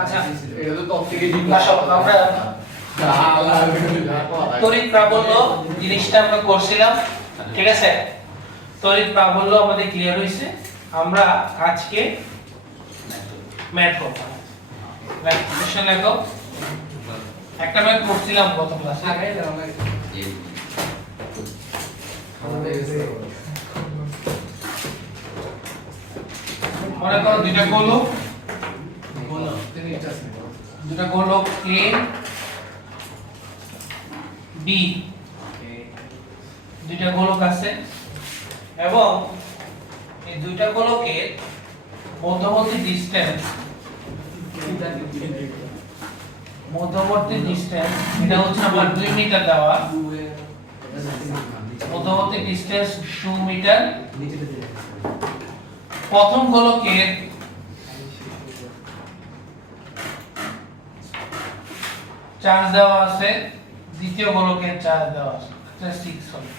আচ্ছা এটা তো টপ থেকে জিজ্ঞাসা আমরা তড়িৎ প্রাবল্য জিনিসটা আমরা করছিলাম, ঠিক আছে? তড়িৎ প্রাবল্য আমাদের ক্লিয়ার হইছে। আমরা আজকে ম্যাথ করব। ম্যাথ কোশ্চেন লেখো। একটা ম্যাথ করছিলাম গত ক্লাসে। মনে করো দুইটা গোলক A B, দুইটা গোলক আছে এবং এই দুইটা গোলকের মধ্যবর্তী ডিসটেন্স এটা হচ্ছে আমার 2 মিটার দেওয়া। মধ্যবর্তী ডিসটেন্স 2 মিটার। প্রথম গোলকের চার্জ দেওয়া আছে, দ্বিতীয় গোলকের চার্জ দেওয়া আছে, এটা 6 হবে।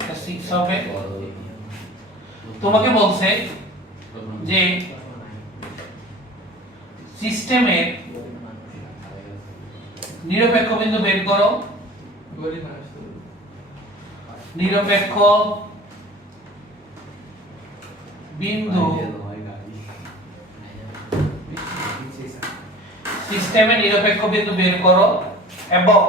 এটা 6 হবে। তোমাকে বলছে যে সিস্টেমের নিরপেক্ষ বিন্দু বের করো। নিরপেক্ষ বিন্দু সিস্টেমে নিরপেক্ষ বিন্দু বের করো এবং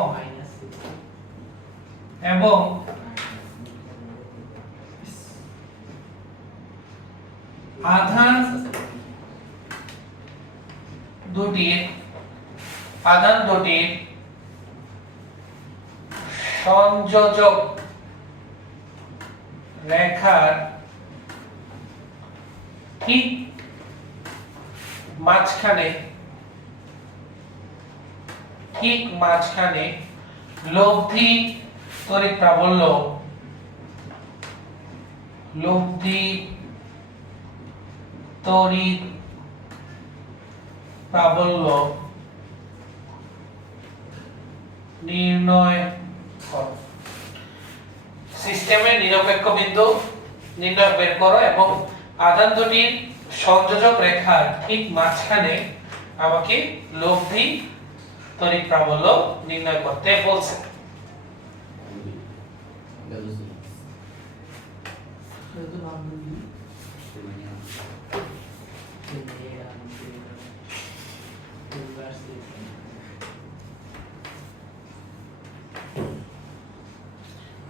আধান দুটির সংযোজক রেখার ঠিক মাঝখানে লব্ধি তড়িৎ প্রাবল্য নির্ণয় করো। সিস্টেমের নিরপেক্ষ বিন্দু নির্ণয় বের করো এবং আধান দুটির সংযোজক রেখার ঠিক মাঝখানে আমাকে লব্ধি তড়িৎ প্রাবল্য নির্ণয় করতে বলছে।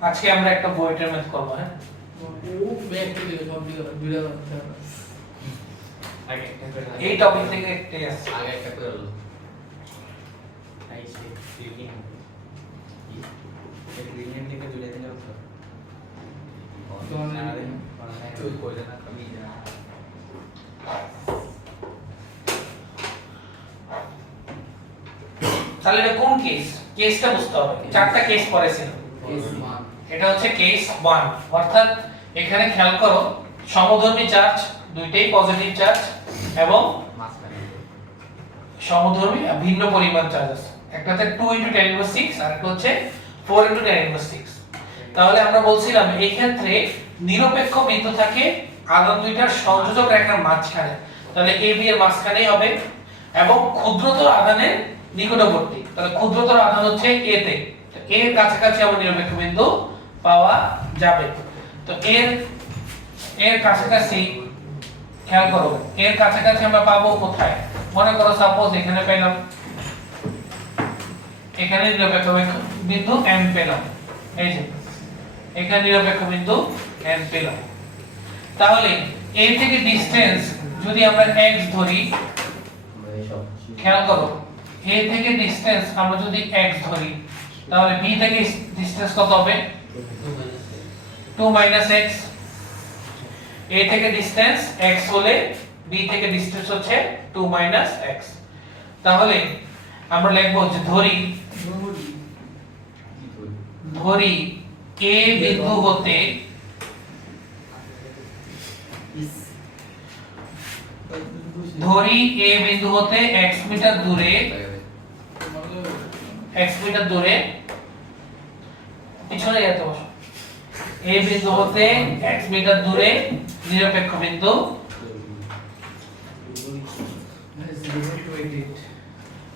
আজকে আমরা একটা বইটার ম্যাথ করব। হ্যাঁ এই টপিক থেকে একটাই আছে। আগে একটা করে হলো আইসে ফিলিং এই গ্রেডিয়েন্ট থেকে জুড়ে দিলে হতো তো তুই কইলে না কমি যা। তাহলে এটা কোন কেসটা বুঝতে হবে। চারটা কেস পড়েছিল। কেস 1 এটা হচ্ছে কেস 1, অর্থাৎ এখানে খেয়াল করো সমধর্মী চার্জ দুইটাই পজিটিভ চার্জ এবং সমধর্মী ভিন্ন পরিমাণ চার্জ আছে। একটাতে 2 × 10⁻⁶ আর একটা হচ্ছে 4 × 10⁻⁶। তাহলে আমরা বলছিলাম এই ক্ষেত্রে নিরপেক্ষ বিন্দু থাকে আধান দুইটার সংযোজক রেখার মাঝখানে, তাহলে AB এর মাঝখানেই হবে এবং ক্ষুদ্রতর আধানের নিকটবর্তী। তাহলে ক্ষুদ্রতর আধান হচ্ছে A তে, তো A এর কাছাকাছি আমার নিরপেক্ষ বিন্দু পাওয়া যাবে। তো এর কাছাকাছি খেয়াল করো, এর কাছাকাছি আমরা পাবো কোথায়? মনে করো সাপোজ এখানে পেলাম, এখানে নিরপেক্ষ বিন্দু M পেলাম, এই যে এখানে নিরপেক্ষ বিন্দু M পেলাম। তাহলে A থেকে ডিসটেন্স যদি আমরা x ধরি, খেয়াল করো A থেকে ডিসটেন্স আমরা যদি x ধরি তাহলে B থেকে ডিসটেন্স কত হবে? 2 - x। A থেকে ডিসটেন্স x হলে B থেকে ডিসটেন্স হচ্ছে 2 - x। তাহলে আমরা লিখব যে ধরি A বিন্দু হতে x মিটার দূরে পিছনে যেতে বসো। A বিন্দু হতে x মিটার দূরে নিরপেক্ষ বিন্দু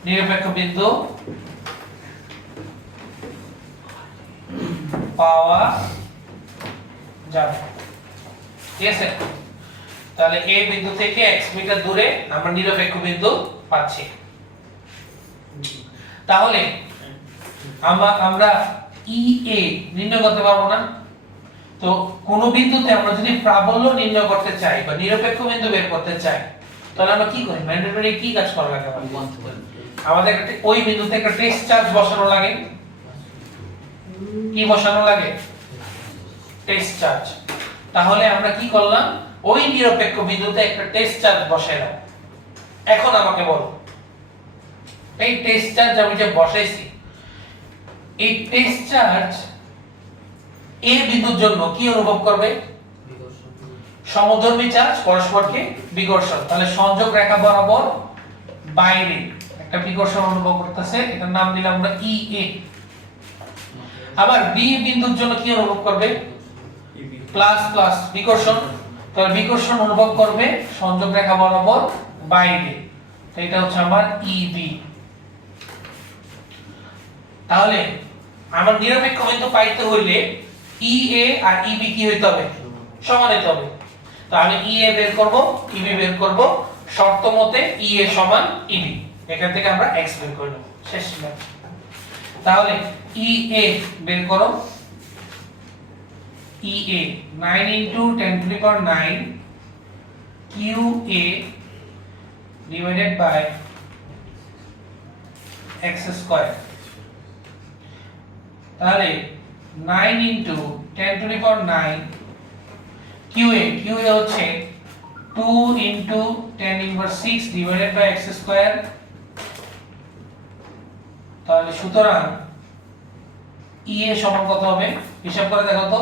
নিরপেক্ষ বিন্দু পাওয়া যাবে। ঠিক আছে, তাহলে এই বিন্দু থেকে x মিটার দূরে আমরা নিরপেক্ষ বিন্দু পাচ্ছি। তাহলে আমরা EA নির্ণয় করতে পারবো না? তো কোন বিন্দুতে আমরা যদি প্রাবল্য নির্ণয় করতে চাই বা নিরপেক্ষ বিন্দু বের করতে চাই, তাহলে আমরা কি করি? ম্যান্ডেটরি কি কাজ করা লাগে? আমাদের ওই বিন্দুতে একটা টেস্ট চার্জ বসানো লাগে। কি বসানো লাগে? Test charge. তাহলে আমরা কি করলাম? ওই নিরপেক্ষ বিন্দুতে একটা টেস্ট চার্জ বসাইলাম। এখন আমাকে বলো, এই টেস্ট চার্জ আমি যে বসাইছি, এই টেস্ট চার্জ এই বিন্দুর জন্য কি অনুভব করবে? সমধর্মী চার্জ পরস্পরকে বিকর্ষণ। তাহলে সংযোগ রেখা বরাবর বাইরে একটা বিকর্ষণ অনুভব করতেছে, এটার নাম দিলাম আমরা EA। আবার বি বিন্দুর জন্য কি অনুভব করবে? প্লাস প্লাস বিকর্ষণ। তাহলে বিকর্ষণ অনুভব করবে সংযোগ রেখা বরাবর বাইরে, তো এটা হচ্ছে আমার EB। তাহলে আমার নিরপেক্ষ বিন্দু পাইতে হইলে EA আর EB কি হইতে হবে? সমান হইতে হবে। তো আমি EA বের করব, EB বের করব, শর্ত মতে EA সমান EB। এখান থেকে আমরা x বের করে নেব। শেষ না? তাহলে EA বের করো। EA 9 into 10 to the power 9 QA divided by x square। তাহলে 9 into 10 to the power 9 QA হচ্ছে 2 into 10 inverse 6 divided by x square। তাহলে সুতরাং EA সমান কত হবে? হিসাব করে দেখো তো।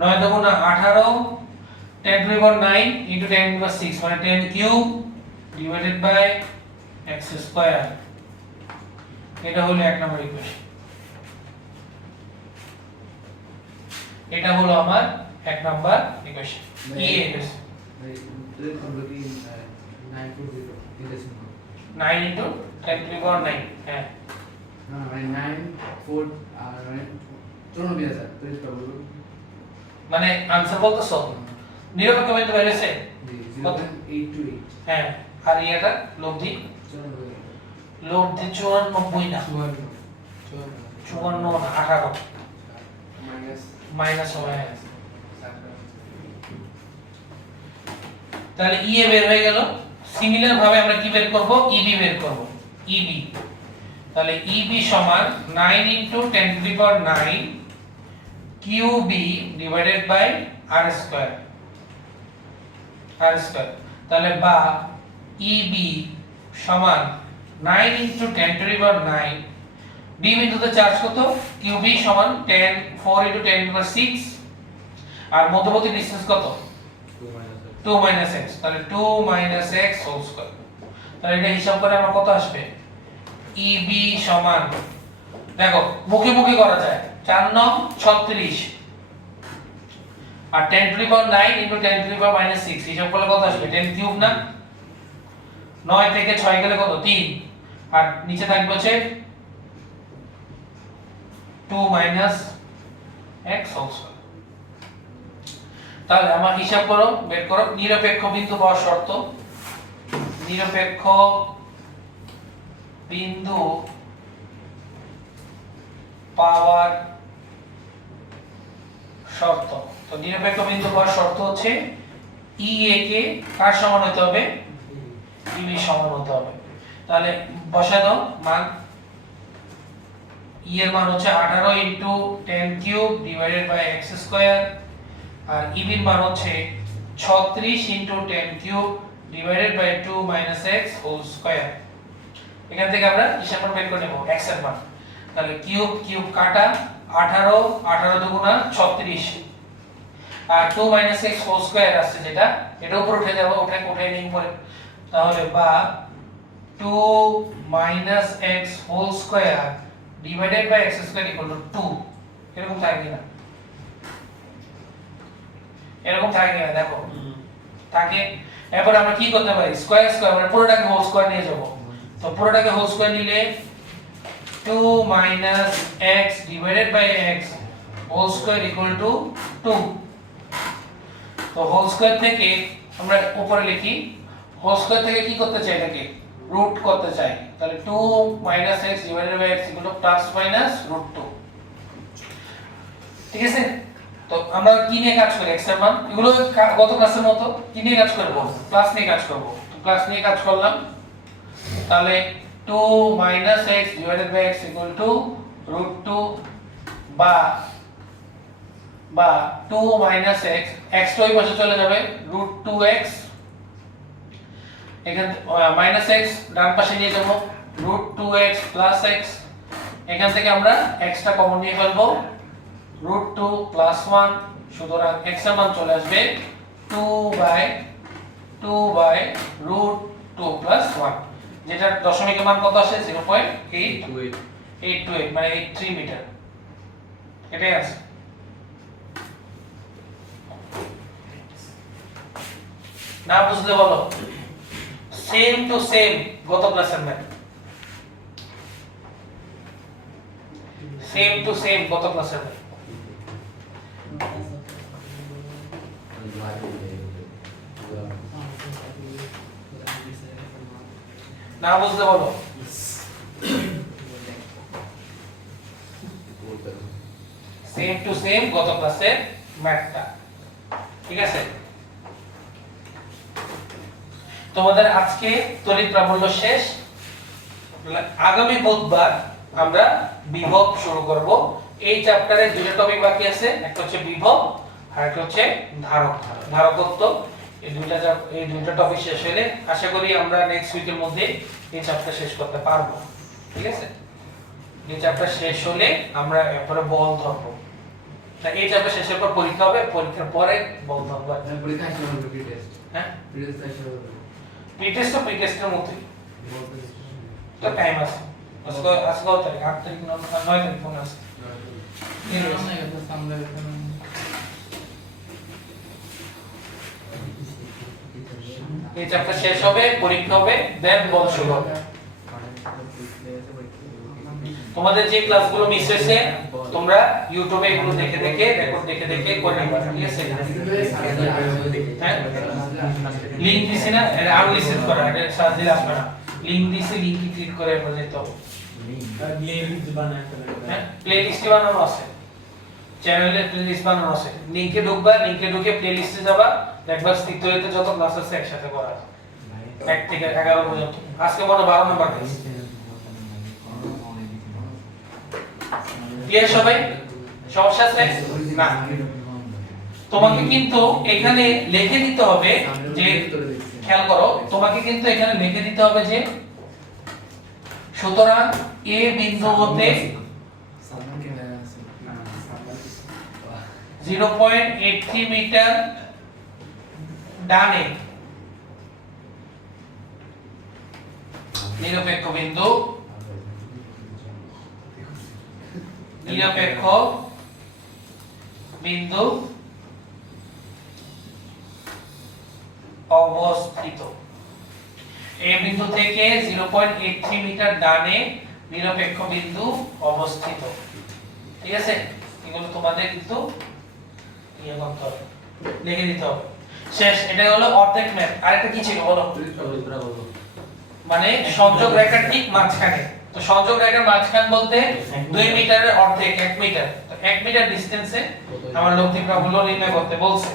9 দুগুণ 18, 10 to the power 9 into 10 inverse 6 মানে 10 cube divided by x square। এটা হলো এক নম্বর ইকুয়েশন। এটা হলো আমার এক number equation. EA 9 into 10 to the power 9। হ্যাঁ না মানে 9 4 আর মানে 94,000 তো বলুন মানে आंसर বলতেছো? নিরপেক্ষ বিন্দু বেরিয়েছে 0.828। হ্যাঁ, আর এটা লব্ধি 94 না, 54 না, 18 মাইনাস হবে। তাহলে EA বের হয়ে গেল। সিমিলার ভাবে আমরা কি বের করব? EB বের করব। EB, তাহলে EB সমান 9 into 10 to the power 9 QB divided by R square। তাহলে বা EB সমান 9 into 10 to the power 9 B বিন্দুতে চার্জ কত? QB সমান 10 4 into 10 to the power 6 আর মধ্যবর্তী ডিসটেন্স কত? 2 minus x। তাহলে 2 minus x whole square। তাহলে এটা হিসাব করে আমার কত আসবে? EB সমান, দেখো মুখে মুখে করা যায়, 4 9 36 আর 10 to the power 9 into 10 to the power minus 6 হিসাব করলে কত আসবে? 10 কিউব না? 9 থেকে 6 গেলে কত? 3 আর নিচে থাকবে হচ্ছে 2 minus x whole square। তাহলে আমার হিসাব করো, বের করো নিরপেক্ষ বিন্দু পাওয়ার শর্ত। নিরপেক্ষ বিন্দু পাওয়ার শর্ত। তো নিরপেক্ষ বিন্দু পাওয়ার শর্ত হচ্ছে EA কে কার সমান হতে হবে? EB সমান হতে হবে। তাহলে বসায় দাও মান। E এর মান হচ্ছে 18 into 10 cube divided by x square আর EB এর মান হচ্ছে 36 into 10 cube divided by 2 minus x whole square। এখান থেকে আমরা হিসাব বের করে নেব x এর মান। তাহলে কিউব কিউব কাটা 18 18 দুগুণা 36 আর 2 minus x whole square আসছে যেটা, এটা উপর উঠে যাবে, উঠে নিন পরে। তাহলে বা 2 minus x whole square divided by x square equal to 2। এরকম থাকে না? এরকম থাকে না? দেখো থাকে। এরপর আমরা কি করতে পারি, স্কয়ার স্কয়ার মানে পুরোটাকে হোল স্কয়ার নিয়ে যাব। তো পুরোটাকে হোল স্কয়ার নিলে 2 - x divided by x whole square equal to 2। তো হোল স্কয়ার থেকে আমরা উপরে লিখি, হোল স্কয়ার থেকে কি করতে চাই, এটাকে রুট করতে চাই। তাহলে 2 - x divided by x equal to plus minus √2। ঠিক আছে, তো আমরা কি নিয়ে কাজ করি, x এর মান, এগুলো গত ক্লাসের মতো কি নিয়ে কাজ করব, প্লাস নিয়ে কাজ করব। তো প্লাস নিয়ে কাজ করলাম, তাহলে 2 - x divided by x equal to √2 বা 2 - x, x তো ওই পাশে চলে যাবে √2x, এখানে -x ডান পাশে নিয়ে যাব √2x + x, এখান থেকে আমরা x টা কমন নিয়ে ফেলবো √2 + 1, সুতরাং x এর মান চলে আসবে 2/√2 + 1, যেটা দশমিকের মান কত আসে 0.828 মানে 83 মিটার। এটাই আছে। না বুঝলে বলো, সেম টু সেম গত ক্লাসের ম্যাথ, সেম টু সেম গত ক্লাসের ম্যাথ। না বুঝলে বলো, সেম টু সেম গত ক্লাসের ম্যাথটা। ঠিক আছে, তোমাদের আজকে তড়িৎ প্রাবল্য শেষ। আগামী বুধবার আমরা বিভব শুরু করব। এই চ্যাপ্টারে দুটো টপিক বাকি আছে, একটা হচ্ছে বিভব আর একটা হচ্ছে ধারকত্ব। এই দুইটা টপিক শেষ হলে আশা করি আমরা নেক্সট উইকের মধ্যে এই চ্যাপ্টার শেষ করতে পারবো। ঠিক আছে, এই চ্যাপ্টার শেষ হলে আমরা এরপরে বল ধরবো। তা এই চ্যাপ্টার শেষের পর পরীক্ষা হবে, পরীক্ষার পরে বল ধরবো। পরীক্ষা আসলে হবে প্রি টেস্ট, হ্যাঁ প্রি টেস্ট আসলে হবে, প্রি টেস্ট তো প্রি টেস্টের মতোই তো টাইম আছে। আজকে 8 তারিখ 9 তারিখ কোন আছে? এই চ্যাপ্টার শেষ হবে, পরীক্ষা হবে, দেন বল শুরু হবে। তোমাদের যে ক্লাসগুলো মিস হয়েছে তোমরা ইউটিউবে এগুলো দেখে দেখে রেকর্ড দেখে দেখে করে নিবা। ঠিক আছে, হ্যাঁ লিংক দিছি না, এটা আরো রিসেট করা, এটা সার্চ দিলে আসবে না। লিংক দিছি, লিংকে ক্লিক করে এরপর যেতে হবে। হ্যাঁ প্লেলিস্ট বানানো আছে, চ্যানেলে প্লেলিস্ট বানানো আছে, লিংকে ঢুকবা, লিংকে ঢুকে প্লেলিস্টে যাবা, দেখবা স্থিতরিতে যত ক্লাস আছে একসাথে করা আছে 1 থেকে 11 পর্যন্ত। আজকে মনে 12 নম্বর ক্লাস। ক্লিয়ার সবাই? সমস্যা আছে না? তোমাকে কিন্তু এখানে লিখে দিতে হবে যে, খেয়াল করো, তোমাকে কিন্তু এখানে লিখে দিতে হবে যে সুতরাং এ বিন্দু হতে 0.83 মিটার ডানে নিরপেক্ষ বিন্দু অবস্থিত। এই বিন্দু থেকে 0.83 মিটার ডানে নিরপেক্ষ বিন্দু অবস্থিত। ঠিক আছে, এগুলো তোমাদের কিন্তু ইয়ে করতে হবে, লিখে দিতে হবে। শেষ, এটা হলো অর্ধেক ম্যাথ। আরেকটা কি ছিল বলো? মানে সংযোগ রেখার ঠিক মাঝখানে। তো সংযোগ রেখার মাঝখান বলতে 2 মিটারের অর্ধেক 1 মিটার। তো 1 মিটার ডিসটেন্সে আমার লব্ধি প্রাবল্য নির্ণয় করতে বলছে।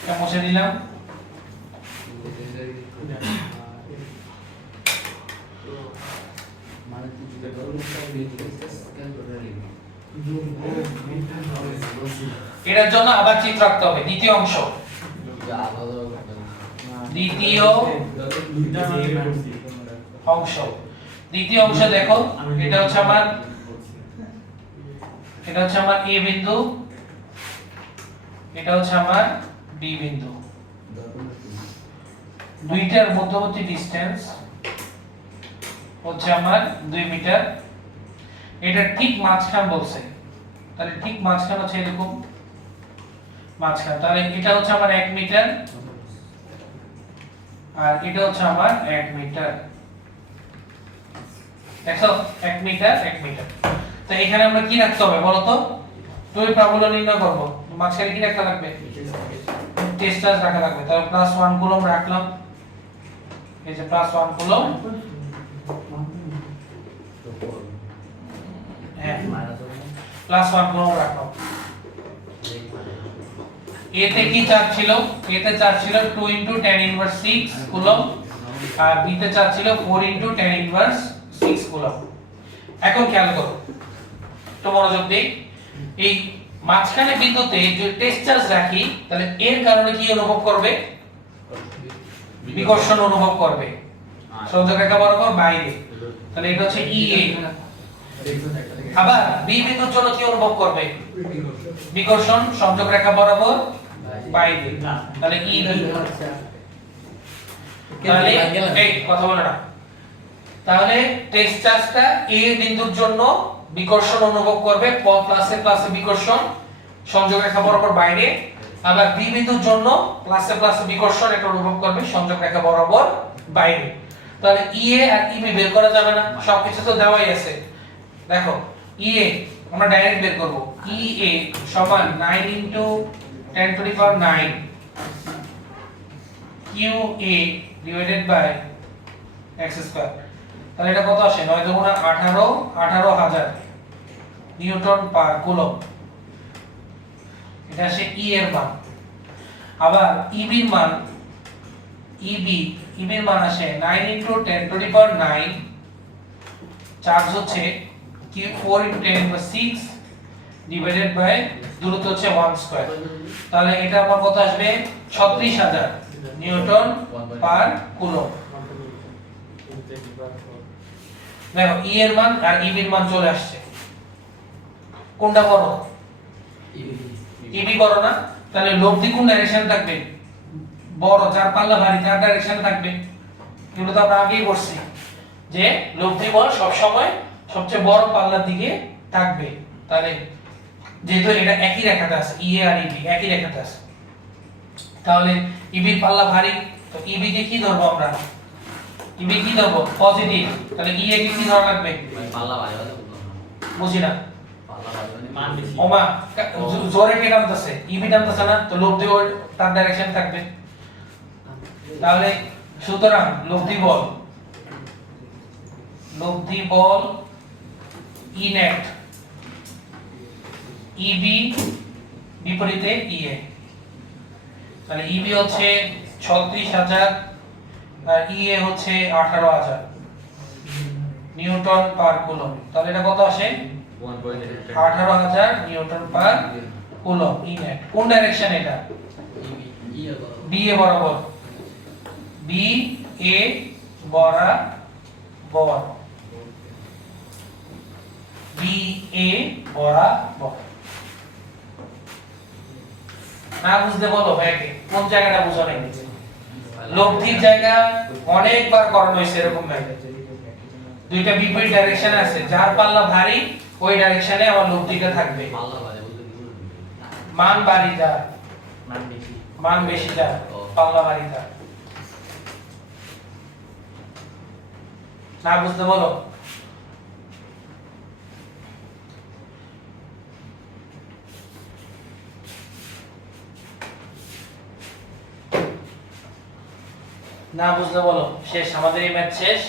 এটা মুছে দিলাম। এটার জন্য আবার চিত্র আঁকতে হবে। দ্বিতীয় অংশ দেখো, এটা হচ্ছে আমার এ বিন্দু, এটা হচ্ছে আমার বি বিন্দু। দুইটার মধ্যবর্তী ডিসটেন্স হচ্ছে আমার 2 মিটার। এটা ঠিক মাঝখান বলছে, তাহলে ঠিক মাঝখানে হচ্ছে এরকম মাঝখানে, তাহলে এটা হচ্ছে আমার 1 মিটার আর এটা হচ্ছে আমার 1 মিটার। দেখো 1 মিটার 1 মিটার। তো এখানে আমরা কি রাখতে হবে বলো তো? দুই প্রাবল্য নির্ণয় করব, মাঝখানে কি রাখা লাগবে? টেস্ট চার্জ রাখা লাগবে। তাহলে +1 কুলম্ব রাখলাম, এই যে +1 কুলম্ব, হ্যাঁ +1 কুলম্ব রাখলাম। এতে কি চার্জ ছিল? এতে চার্জ ছিল 2 * 10⁻⁶ কুলম্ব আর বিতে চার্জ ছিল 4 * 10⁻⁶ কুলম্ব। এখন খেয়াল করো, তো মনোযোগ দিই, এই মাঝখানে বিন্দুতে যদি টেস্ট চার্জ রাখি তাহলে এর কারণে কি অনুভব করবে? বিকর্ষণ অনুভব করবে সংযোগ রেখা বরাবর বাইরে। তাহলে এটা হচ্ছে EA। আবার বি বিন্দুর জন্য কি অনুভব করবে? বিকর্ষণ সংযোগ রেখা বরাবর বাইরে। তাহলে EB। তাহলে এই কথা বলে না, তাহলে টেস্ট চার্জটা এ বিন্দুর জন্য বিকর্ষণ অনুভব করবে, প্লাসে প্লাসে বিকর্ষণ সংযোগ রেখা বরাবর বাইরে। আবার বি বিন্দুর জন্য প্লাসে প্লাসে বিকর্ষণ এটা অনুভব করবে সংযোগ রেখা বরাবর বাইরে। তাহলে EA আর EB বের করা যাবে না, সবকিছু তো দেওয়াই আছে। দেখো EA আমরা ডাইরেক্ট বের করব, EA সমান 9 * 10⁹ QA ডিভাইডেড বাই x²। তাহলে এটা কত আসে? 9 × 18 18000 নিউটন পার কুলম্ব। এটা আসে E এর মান। আবার EB এর মান, EB এর মান আসে 9 * 10⁹ চার্জ হচ্ছে কি 4 * 10⁻⁶ ডিভাইডেড বাই দূরত্ব হচ্ছে 1²। তাহলে এটা আমার কত আসবে? 36000 নিউটন পার কুলম্ব। দেখো E এর মান আর EB এর মান চলে আসছে, কোনটা বড়? EB বড় না? তাহলে লব্ধি কোন ডাইরেকশন থাকবে? বড়, যার পাল্লা ভারী তার ডাইরেকশন থাকবে। এগুলো তো আমরা আগেই পড়ছি যে লব্ধি বল সব সময় সবচেয়ে বড় পাল্লার দিকে থাকবে। তাহলে যেহেতু এটা একই রেখাতে আছে, EA আর EB একই রেখাতে আছে, তাহলে EB এর পাল্লা ভারী, তো EB কে কি ধরবো আমরা? EB কি ধরবো? পজিটিভ। তাহলে EA কে কি ধরা লাগবে? পাল্লা ভারী হলে বুঝি না, পাল্লা ভারী মানে মান বেশি। ওমা জোরে কে টানতেছে? EB টানতেছে না, তো লব্ধি বল তার ডাইরেকশন থাকবে। তাহলে সুতরাং লব্ধি বল E net EB বিপরীতে EA। তাহলে EB হচ্ছে 36000 আর EA হচ্ছে 18000 নিউটন পার কুলম্ব। তাহলে এটা কত আসে? 18000 Newton per coulomb E net। কোন ডাইরেকশন এটা? BA বরাবর, BA বরাবর, BA বরাবর। না বুঝতে বলো ভাইকে, কোন জায়গাটা বুঝো নাই? লব্ধির জায়গা অনেকবার করানো হয়েছে এরকম ভাবে। দুইটা বিপরীত ডাইরেকশন আছে, যার পাল্লা ভারী ওই ডাইরেকশনে আমার লব্ধিটা থাকবে। পাল্লা ভারী বলতে কি বুঝলি? মান ভারী যার, মান বেশি। মান বেশি যার, পাল্লা ভারী যার। না বুঝতে বলো। না বুঝলে বলো। শেষ, আমাদের এই ম্যাথ শেষ।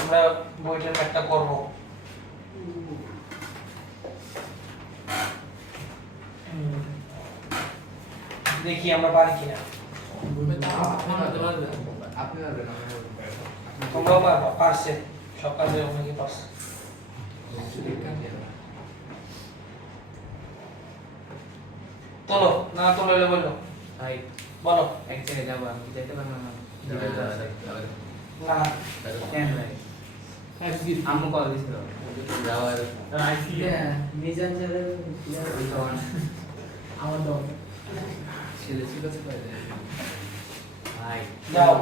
আমরা বইটার ম্যাথটা করব। দেখি আমরা পারি কিনা। তোমরাও পারবা? পারছে, সকালে অনেকে পারছে। তোলো না তোলো, এলে বললো ভাই বলো। এক জায়গায় যাবো, আমি কি যেতে পারবো না? না কেন ভাই? আম্মু কল দিছিল। মিজান স্যারের আমার দম ছেলে ছিল ভাই। যাও।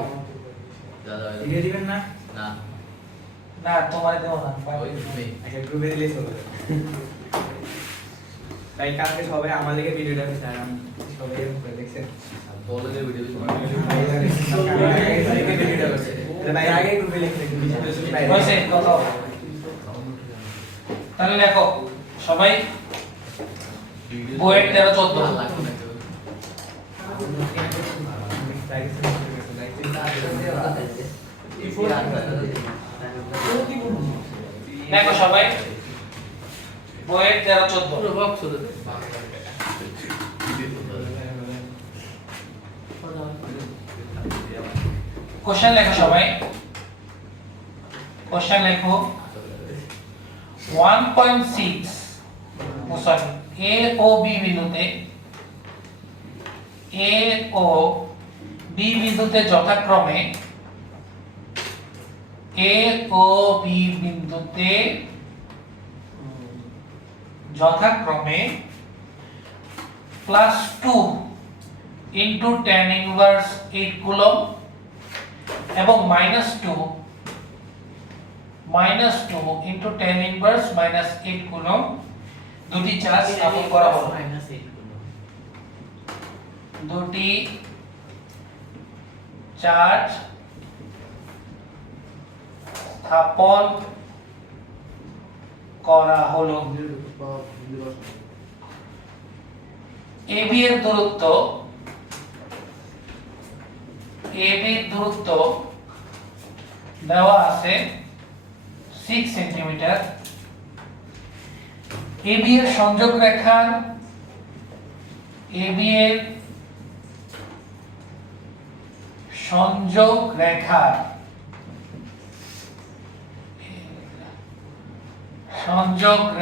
দিয়ে দিবেন না? না না তোমার দেবো না, ওই তুমি একটা গ্রুপে দিলেই চলবে। ভাই কালকে সবাই আমাদেরকে ভিডিওটা দিলাম সবাই করে দেখছেন বলে দে ভিডিও ভাই আগে গ্রুপে লিখে হয়েছে কত তাহলে দেখো সবাই বইয়ের 13 14 দেখো সবাই বইয়ের 13 14 বক্স হলো কোশ্চেন লেখো সবাই কোশ্চেন লেখো 1.6 সরি এ ও বি বিন্দুতে এ ও বি বিন্দুতে যথাক্রমে এ ও বি বিন্দুতে যথাক্রমে +2 ইনটু tan ইনভার্স 8 কুলম এবং -2 ইনটু tan ইনভার্স -8 কুলম দুটি চার্জ স্থাপন করা হলো দুটি চার্জ স্থাপন করা হলো এবি এর দূরত্ব দেওয়া আছে 6 সেন্টিমিটার এবি এর সংযোগ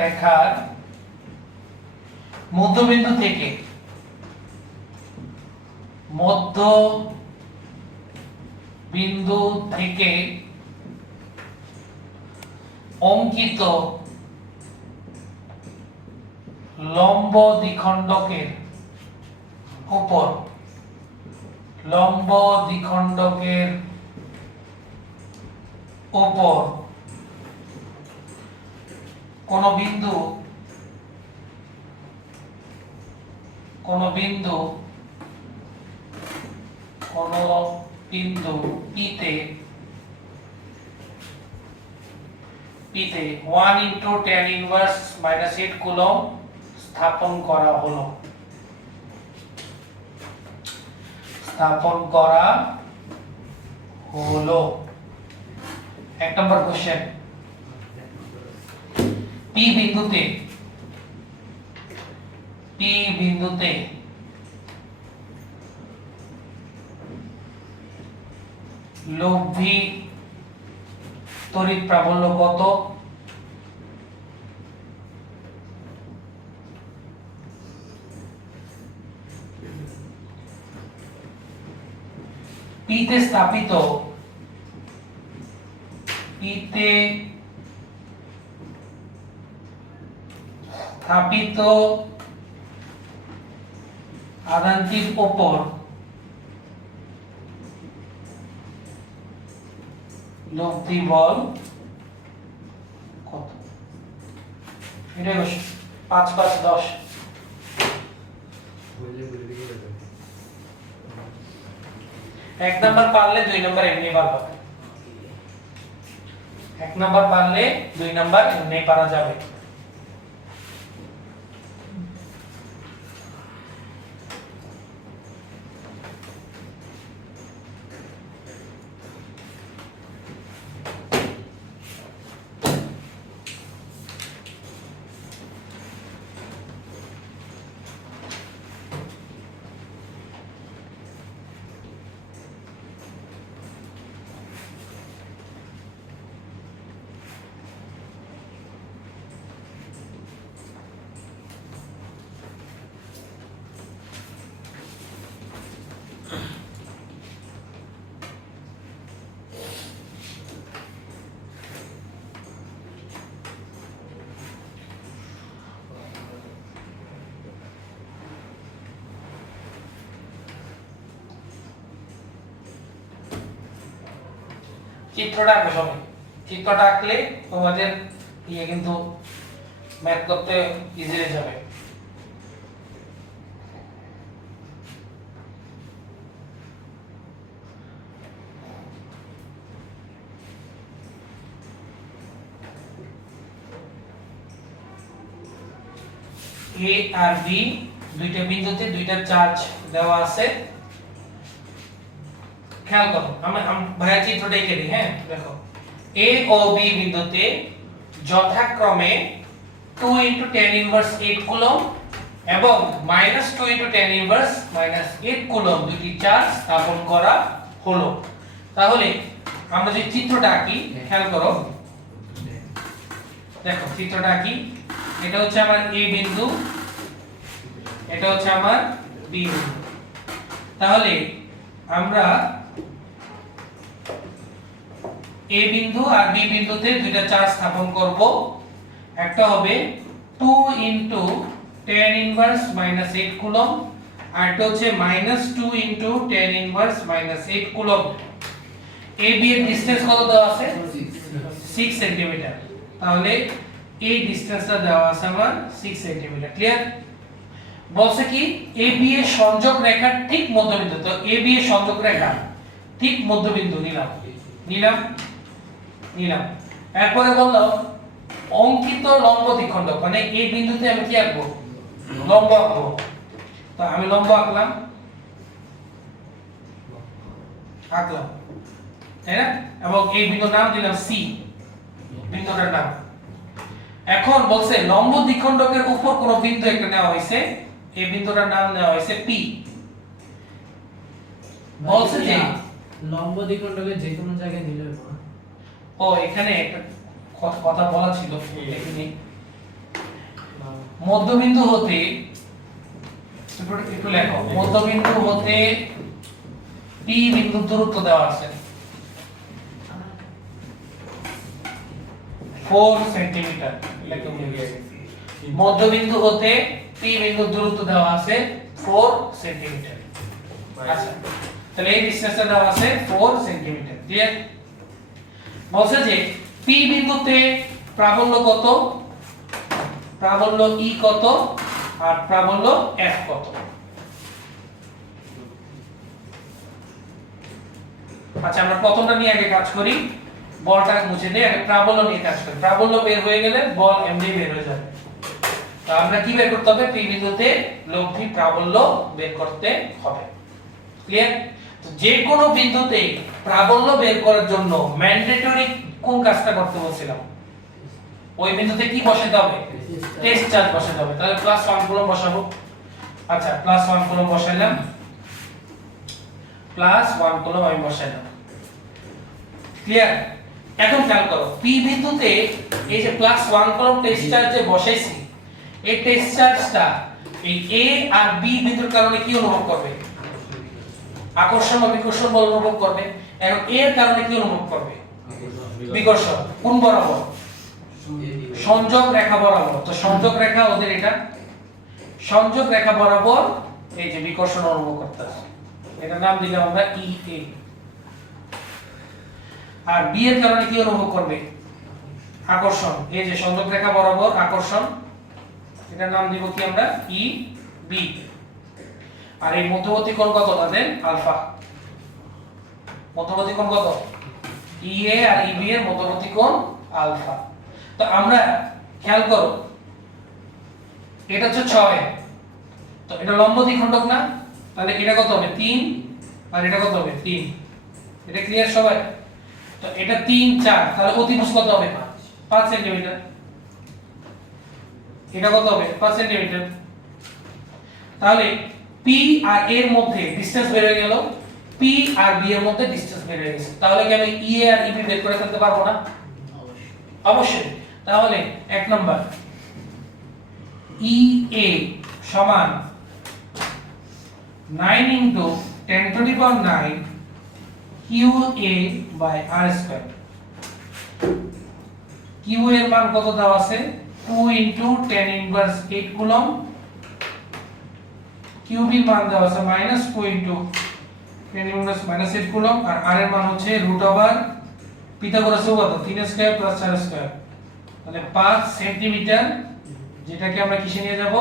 রেখার মধ্যবিন্দু থেকে অঙ্কিত লম্ব দ্বিখণ্ডকের উপর কোন বিন্দু P তে 1 ইনটু tan ইনভার্স -8 কুলম স্থাপন করা হলো এক নম্বর কোশ্চেন P বিন্দুতে লব্ধি তড়িৎ প্রাবল্য কত পিতে স্থাপিত আধানটির উপর লব্ধি বল কত এটা 5 5 10 এক নাম্বার পারলে 2 নাম্বার এমনি পারবে এক নাম্বার পারলে 2 নাম্বার এমনি পারা যাবে চিত্রটা আঁকো সবাই চিত্রটা আঁকলে তোমাদের কিন্তু ম্যাথ করতে ইজি হয়ে যাবে এ আর বি দুইটা বিন্দুতে দুইটা চার্জ দেওয়া আছে। খেয়াল করো, আমরা ভাইয়া চিত্রটা এঁকে দিই। হ্যাঁ দেখো, এ ও বি বিন্দুতে যথাক্রমে 2 * 10 ইনভার্স 8 কুলম্ব এবং -2 * 10 ইনভার্স -8 কুলম্ব দুটি চার্জ স্থাপন করা হলো। তাহলে আমরা যে চিত্রটা আঁকি, খেয়াল করো, দেখো চিত্রটা আঁকি। এটা হচ্ছে আমার এ বিন্দু, এটা হচ্ছে আমার বি বিন্দু। তাহলে আমরা এ বিন্দু আর বি বিন্দুতে দুইটা চার্জ স্থাপন করব। একটা হবে 2 * 10 ইনভার্স -8 কুলম্ব আর একটা হচ্ছে -2 * 10 ইনভার্স -8 কুলম্ব। এ বি এর ডিসটেন্স কত দেওয়া আছে? 6 সেন্টিমিটার। তাহলে এই ডিসটেন্সটা দেওয়া আছে আমার 6 সেন্টিমিটার। ক্লিয়ার? বলছে কি এ বি এর সংযোগ রেখার ঠিক মধ্যবিন্দু। তো এ বি এর সংযোগ রেখা ঠিক মধ্যবিন্দু নিলাম। এরপরে বললো অঙ্কিত লম্ব দ্বিখণ্ডক, মানে এই বিন্দুতে আমি কি আঁকবো? লম্ব আঁকবো। তো আমি লম্ব আঁকলাম, তাই না? এবং এই বিন্দুর নাম দিলাম সি, বিন্দুটার নাম। এখন বলছে লম্ব দ্বিখণ্ডকের উপর কোন বিন্দু একটা নেওয়া হয়েছে, এই বিন্দুটার নাম নেওয়া হয়েছে পি। বলছে যে লম্ব দ্বিখণ্ডকের যে কোনো জায়গায় নিলে হবে না। ও এখানে একটা কথা বলা ছিল, এখানে মধ্যবিন্দু হতে একটু লেখো, মধ্যবিন্দু হতে পি বিন্দুর দূরত্ব দেওয়া আছে 4 সেন্টিমিটার। মধ্যবিন্দু হতে পি বিন্দুর দূরত্ব দেওয়া আছে 4 সেন্টিমিটার। আচ্ছা, তাহলে এই ডিসটেন্সটা দেওয়া আছে 4 সেন্টিমিটার। ক্লিয়ার? বলছে যে পি বিন্দুতে প্রাবল্য কত, প্রাবল্য ই কত আর প্রাবল্য এফ কত। আচ্ছা, আমরা প্রথমটা নিয়ে আগে কাজ করি, বলটা মুছে দিয়ে আগে প্রাবল্য নিয়ে কাজ করি। প্রাবল্য বের হয়ে গেলে বল এমনি বের হয়ে যাবে। তো আমরা কি বের করতে হবে? পি বিন্দুতে লব্ধি প্রাবল্য বের করতে হবে। ক্লিয়ার? তো যে কোনো বিন্দুতে প্রাবল্য বের করার জন্য ম্যান্ডেটরি কোন কাজটা করতে বলছিলাম? ওই বিন্দুতে কি বসাতে হবে? টেস্ট চার্জ বসাতে হবে। তাহলে +1 কুলম্ব বসাবো। আচ্ছা, +1 কুলম্ব বসাইলাম, +1 কুলম্ব আমি বসাইলাম। ক্লিয়ার? এখন খেয়াল করো, পি বিন্দুতে এই যে +1 কুলম্ব টেস্ট চার্জ যে বসাইছি, এই টেস্ট চার্জটা এই এ আর বি বিন্দুর কারণে কি অনুভব করবে? আকর্ষণ বা বিকর্ষণ বল অনুভব করবে। এখন এর কারণে কি অনুভব করবে? বিকর্ষণ। কোন বরাবর? সংযোগ রেখা বরাবর। তো সংযোগ রেখা ওদের এটা, সংযোগ রেখা বরাবর এই যে বিকর্ষণ অনুভব করতেছে, এটার নাম দিলাম আমরা ই এ। আর বি এর কারণে কি অনুভব করবে? আকর্ষণ। এই যে সংযোগ রেখা বরাবর আকর্ষণ, এটার নাম দিব কি আমরা? E B. আর এই মধ্যবর্তী কোণ কত তাদের? আলফা। মধ্যবর্তী কোণ কত? ই এ আর ই বি এর মধ্যবর্তী কোণ আলফা। তো আমরা খেয়াল করো, এটা হচ্ছে 6, তো এটা লম্ব দ্বিখণ্ডক না? তাহলে এটা কত হবে? 3 আর এটা কত হবে? 3। এটা ক্লিয়ার সবাই? তো এটা 3 4, তাহলে অতিভুজ কত হবে? 5 সেন্টিমিটার। এটা কত হবে? 5 সেন্টিমিটার। তাহলে পি আর এর মধ্যে ডিসটেন্স বের হয়ে গেল, পি আর বি এর মধ্যে ডিসটেন্স বের হয়ে গেছে। তাহলে কি আমি ই এ আর ই বি বের করে ফেলতে পারবো না? অবশ্যই। তাহলে 1 নাম্বার ই এ সমান 9 * 10⁹ Q A by R square. Q এর মান কত দেওয়া আছে? 2 * 10 ইনভার্স 8 কুলম্ব। কিউ বি মান দেওয়া আছে -2 * 10 ইনভার্স -8 কুলম্ব। আর আর এর মান হচ্ছে √, পিথাগোরাসের উপপাদ্য 3 স্কয়ার + 4 স্কয়ার, তাহলে 5 সেন্টিমিটার, যেটাকে আমরা কিসে নিয়ে যাব?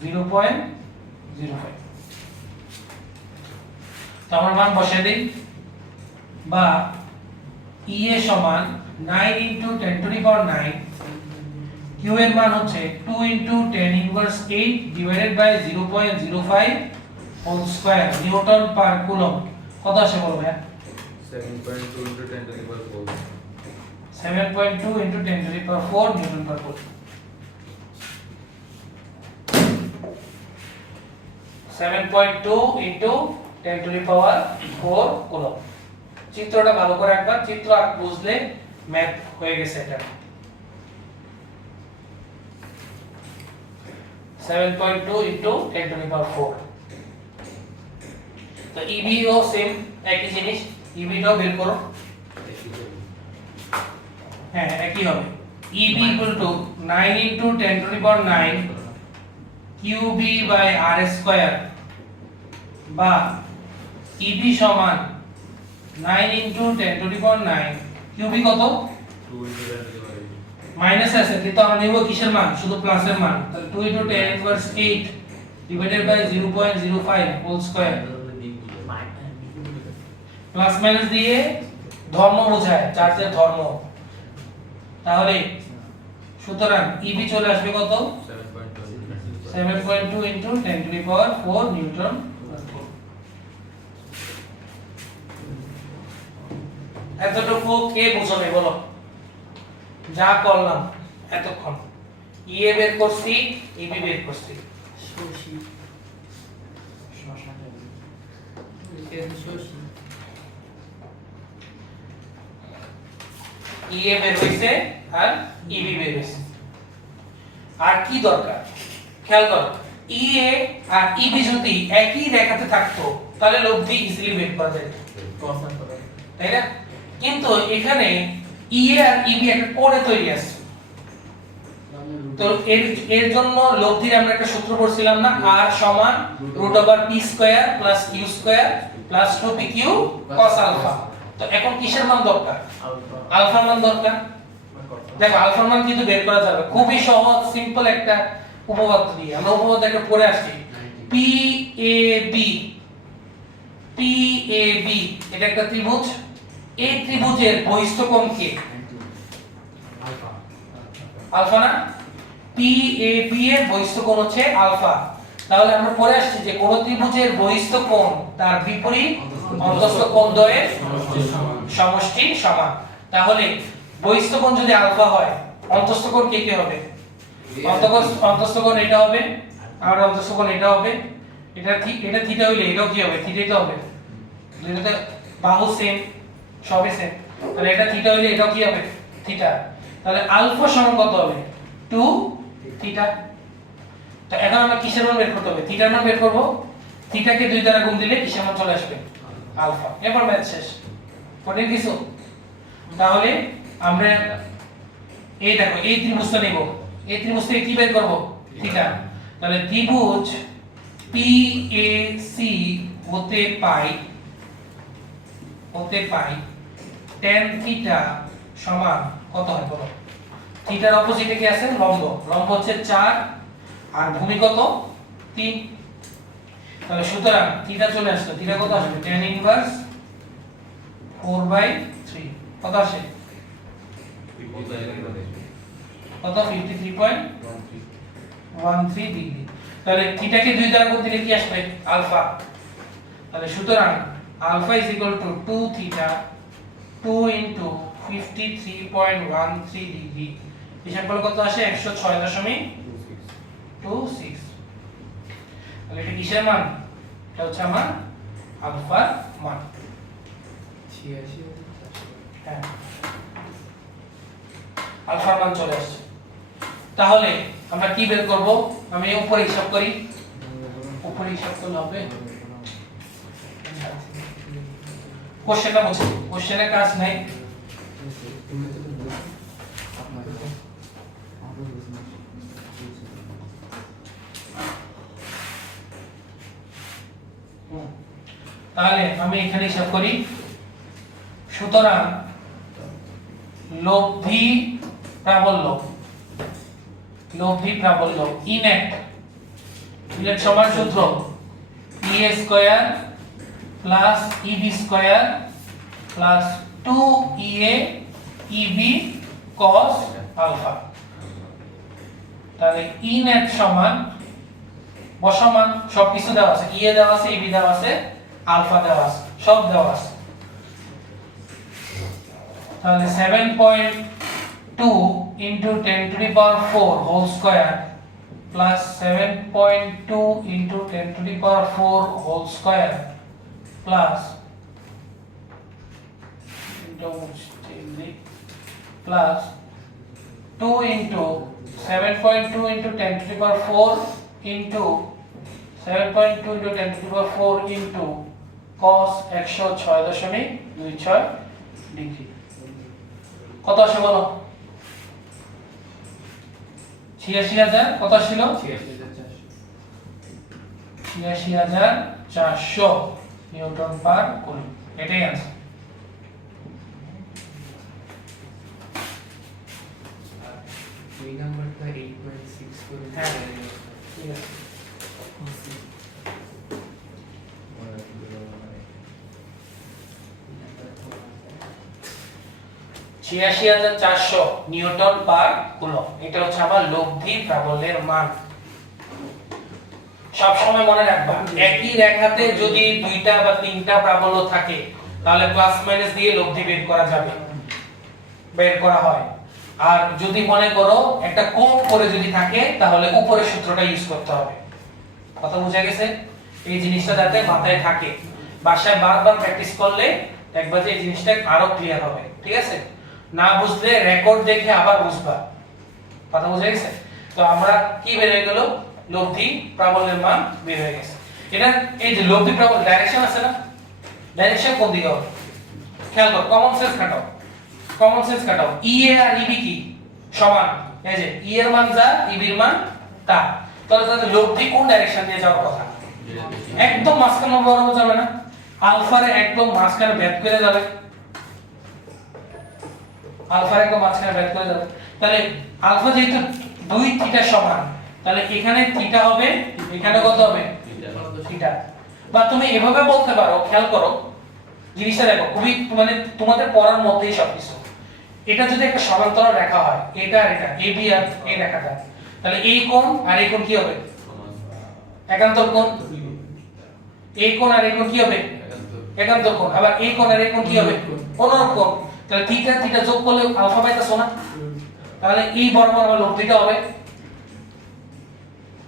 0.05। তো আমরা মান বসাই দেই, বা ই এ সমান 9 * 10⁹ Q এর মান হচ্ছে 2 * tan inverse 8 divided by 0.05 whole square newton per coulomb. কত আসে বলবে? 7.2 into 10 to the power 4. 7.2 * 10 to the power 4 Newton per coulomb. 7.2 * 10 to the power 4 coulomb. চিত্রটা ভালো করে একবার চিত্র বুঝলে ম্যাথ হয়ে গেছে এটা। 7.2 * 10 to the power 4। তো EB ও সেম একই জিনিস, EB টাও বের করো। হ্যাঁ একই হবে। EB = 9 * 10 to the power 9 QB by R square বা EB সমান 9 * 10 to the power 9 QB কত? 2 into 10 to the power 8. Minus আছে কিন্তু আমরা নেব কিসের মান? শুধু প্লাসের মান। তাহলে 2 * 10 inverse 8 divided by 0.05 whole square. Plus minus দিয়ে ধর্ম বোঝায়, চার্জের ধর্ম। তাহলে সুতরাং EB চলে আসবে কত? 7.2 * 10 to the power 4 নিউটন। এতটুকু কে বুঝাবে বলো? যা করলাম এতক্ষণ EA বের করছি, EB বের করছি। শশী শশা শশী EA বের হইছে আর EB বের হইছে। আর কি দরকার? খেয়াল করো, EA আর EB যদি একই রেখাতে থাকতো তাহলে লব্ধি ইজিলি বের করা যেত, তাই না? কিন্তু এখানে EA আর EB একটা কোণে তৈরি আছে। তো এর জন্য লব্ধির আমরা একটা সূত্র পড়ছিলাম না, R সমান √p² + q² + 2pq cos alpha. তো এখন কিসের মান দরকার? আলফার মান দরকার। দেখো আলফার মান কিন্তু বের করা যাবে, খুবই সহজ সিম্পল একটা উপপাদ্য দিয়ে। আমরা উপপাদ্য একটা পড়ে আসছি, PAB এটা একটা ত্রিভুজ। এই ত্রিভুজের বহিস্থ কোণ কে? আলফা না? PAB এর বহিস্থ কোণ হচ্ছে আলফা। তাহলে আমরা পড়ে আসছি যে কোন ত্রিভুজের বহিস্থ কোণ তার বিপরীত অন্তঃস্থ কোণ দ্বয়ের সমষ্টি সমান। তাহলে বহিস্থ কোণ যদি আলফা হয়, অন্তঃস্থ কোণ কে কে হবে? অন্তঃস্থ কোণ এটা হবে, আর অন্তঃস্থ কোণ এটা হবে। এটা থিটা হইলে এটাও কি হবে? থিটাই তো হবে। দুইটাতে বাহু সেম, সবই সেম। তাহলে এটা থিটা হইলে এটাও কি হবে? থিটা। তাহলে আলফা সমান কত হবে? 2 থিটা। তো এখন আমরা কিসের মান বের করতে হবে? থিটার মান বের করব। থিটাকে 2 দ্বারা গুণ দিলে কিসের মান চলে আসবে? আলফা। এরপর ম্যাথ শেষ। কঠিন কিছু? তাহলে আমরা এই দেখো এই ত্রিভুজটা নেব। এই ত্রিভুজ থেকে কি বের করব? থিটা। তাহলে ত্রিভুজ PAC হতে পাই tan থিটা সমান কত হয় বলো? থিটার অপোজিটে কি আছে? লম্ব। লম্ব হচ্ছে 4 আর ভূমি কত? 3। তাহলে সুতরাং থিটা চলে আসলো। থিটা কত আসবে? tan ইনভার্স 4/3 কত আসে? কত? 53.13 ডিগ্রি। তাহলে থিটাকে 2 দ্বারা গুণ দিলে কি আসবে? আলফা। তাহলে সুতরাং আলফা = 2 থিটা 2 * 53.13 ডিগ্রি। হিসাব করলে কত আসে? 106.26। তাহলে এটা কিসের মান? এটা হচ্ছে আমার আলফার মান। 86 হ্যাঁ, আলফার মান চলে আসছে। তাহলে আমরা কি বের করব? আমি উপরে হিসাব করি। উপরে হিসাব করলে হবে। কোশ্চেনটা বুঝো, কোশ্চেনের কাজ নাই। তাহলে আমি এখানে হিসাব করি। সুতরাং লব্ধি প্রাবল্য ইনেট সমান সূত্র EA² + EB² + 2EA EB cos alpha. তাহলে ই নেট সমান বসমান সবকিছু দেওয়া আছে, ই এ দেওয়া আছে, ইবি দেওয়া আছে, আলফা দেওয়া আছে, সব দেওয়া আছে। তাহলে 7.2 into 10 to the power 4 whole square plus 7.2 into 10 to the power 4 whole square plus plus 2 into 7.2 into 10 to the power 4 into 7.2 into 10 to the power 4 into cos 106.26 degree. কত আসে বলো? ৮৬,০০০ কত ছিল? ৮৬,৪০০ নিউটন পার কুলম। এটাই आंसर। এই নাম্বারটা 8.6 করে হ্যাঁ ঠিক আছে। ৮৬,৪০০ নিউটন পার কুলম। এটা হচ্ছে আমার লব্ধি প্রাবল্যের মান। সব সময় মনে রাখবা, একই রেখাতে যদি দুইটা বা তিনটা প্রাবল্য থাকে তাহলে প্লাস মাইনাস দিয়ে লব্ধি বের করা যাবে, বের করা হয়। আর যদি মনে করো একটা কোণ করে যদি থাকে তাহলে উপরের সূত্রটা ইউজ করতে হবে। কথা বুঝা গেছে? এই জিনিসটা যাতে মাথায় থাকে, বাসায় বারবার প্র্যাকটিস করলে দেখবা যে এই জিনিসটা আরো ক্লিয়ার হবে। ঠিক আছে? না বুঝলে রেকর্ড দেখে আবার বুঝবা। কথা বুঝা গেছে? তো আমরা কি বের হয়ে গেল? লব্ধি প্রাবল্যের মান বের হয়ে গেছে। এটা এই যে লব্ধি প্রাবল্য ডাইরেকশন আছে না, ডাইরেকশন কোন দিকে হবে খেয়াল করো, কমন সেন্স খাটাও, কমন সেন্স খাটাও। ই এ আর ইবি কি সমান? এই যে ই এর মান যা, ইবি এর মান তা। তাহলে তাহলে লব্ধি কোন ডাইরেকশন দিয়ে যাওয়ার কথা? একদম মাঝখানে বরাবর যাবে না, আলফারে একদম মাঝখানে ভেদ করে যাবে, আলফার একদম মাঝখানে ভেদ করে যাবে। তাহলে আলফা যেহেতু 2 থিটা সমান, তাহলে এখানে থিটা হবে, এখানে কত হবে? থিটা। বা তুমি এভাবে বলতে পারো, খেয়াল করো জিনিসটা দেখো, খুবই মানে তোমাদের পড়ার মধ্যেই সবকিছু। এটা যদি একটা সমান্তরাল রেখা হয়, এটা আর এটা, এ বি আর এই রেখাটা, তাহলে এই কোণ আর এই কোণ কি হবে? একান্তর কোণ। এই কোণ আর এই কোণ কি হবে? একান্তর কোণ। আবার এই কোণ আর এই কোণ কি হবে? অনুরূপ কোণ। তাহলে থিটা থিটা যোগ করলে আলফা পাইতাছো না? তাহলে এই বরাবর আমার লব্ধিটা হবে।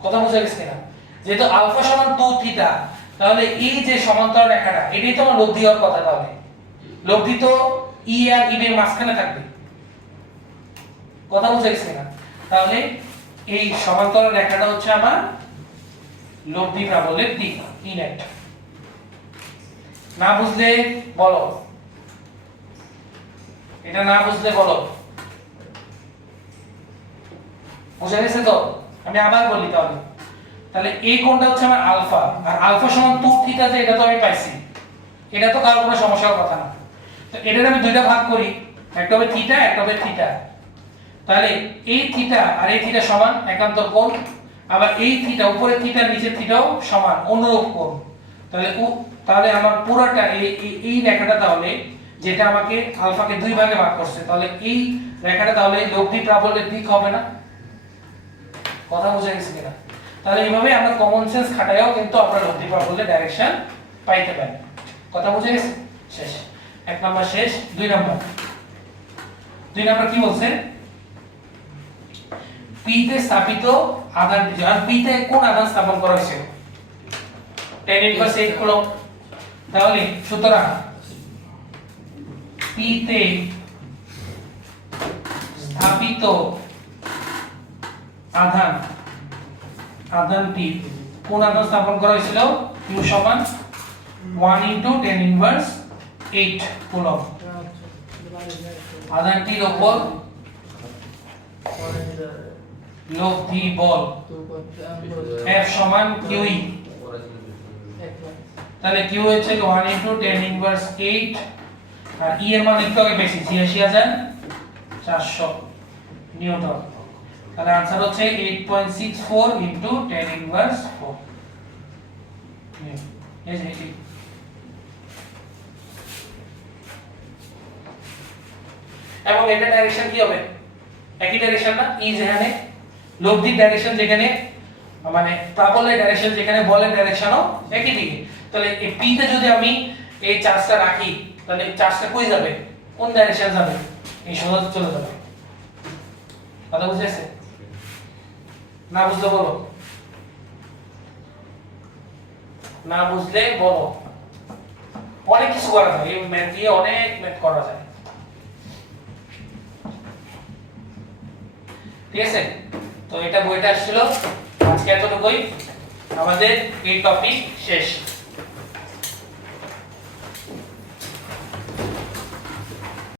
কথা বুঝা গেছে কিনা? যেহেতু আলফা সমান 2 থিটা, তাহলে এই যে সমান্তরাল রেখাটা এটাই তো আমার লব্ধি হওয়ার কথা। তাহলে লব্ধি তো ই আর ই এর মাঝখানে থাকবে। কথা বুঝা গেছে কিনা? তাহলে এই সমান্তরাল রেখাটা হচ্ছে আমার লব্ধি প্রাবল্যের দিক, ই নেট। না বুঝলে বলো, এটা না বুঝলে বলো। বুঝা গেছে তো? আমি আবার বলি তাহলে। তাহলে এই কোণটা হচ্ছে আমার আলফা, আর আলফা সমান 2 থিটা, যে এটা তো আমি পাইছি, এটা তো কারো কোনো সমস্যার কথা না। তো এটার আমি দুইটা ভাগ করি, একটা হবে থিটা, একটা হবে থিটা। তাহলে এই থিটা আর এই থিটা সমান একান্তর কোণ, আবার এই থিটা উপরে থিটা নিচের থিটাও সমান অনুরূপ কোণ। তাহলে তাহলে আমার পুরোটা এই রেখাটা, তাহলে যেটা আমাকে আলফাকে 2 ভাগে ভাগ করছে, তাহলে এই রেখাটা তাহলে লব্ধি প্রাবল্যের দিক হবে না? কথা বুঝা গেছে কিনা? তাহলে এইভাবে আমরা কমন সেন্স খাটায়ও কিন্তু আমরা লব্ধি প্রাবল্যের ডাইরেকশন পাইতে পারি। কথা বুঝা গেছে? শেষ। 1 নাম্বার শেষ। 2 নাম্বার কি বলছে? পি তে স্থাপিত আধান, আর পি তে কোন আধান স্থাপন করা হয়েছে? 10⁸ কুলম্ব। তাহলে সুতরাং পি তে স্থাপিত আধানটি কোন আধান স্থাপন করা হয়েছিল? Q সমান 1 * 10⁸ কুলম্ব। আধানটির উপর লব্ধি বল F সমান QE। তাহলে Q হচ্ছে 1 * 10⁸ আর E এর মান একটু আগে বেশি, ৮৬,৪০০ নিউটন। তাহলে आंसर হচ্ছে 8.64 * 10⁻⁴। এই যে এটি। এবং এটা ডাইরেকশন কি হবে? একই ডাইরেকশন না? ই যেখানে লব্ধির ডাইরেকশন যেখানে মানে প্রাবল্যের ডাইরেকশন যেখানে বলের ডাইরেকশনও একই দিকে, তাহলে এই পি তে যদি আমি এই চার্জটা রাখি তাহলে চার্জটা কই যাবে, কোন ডাইরেকশনে যাবে, এই সোজা চলে যাবে। কথা বুঝেছে? না বুঝলে বলো, না বুঝলে বলো। অনেক কিছু করা যায় এই ম্যাথ দিয়ে, অনেক ম্যাথ করা যায়। ঠিক আছে, তো এটা বইটা আসছিল আজকে এতটুকুই, আমাদের এই টপিক শেষ।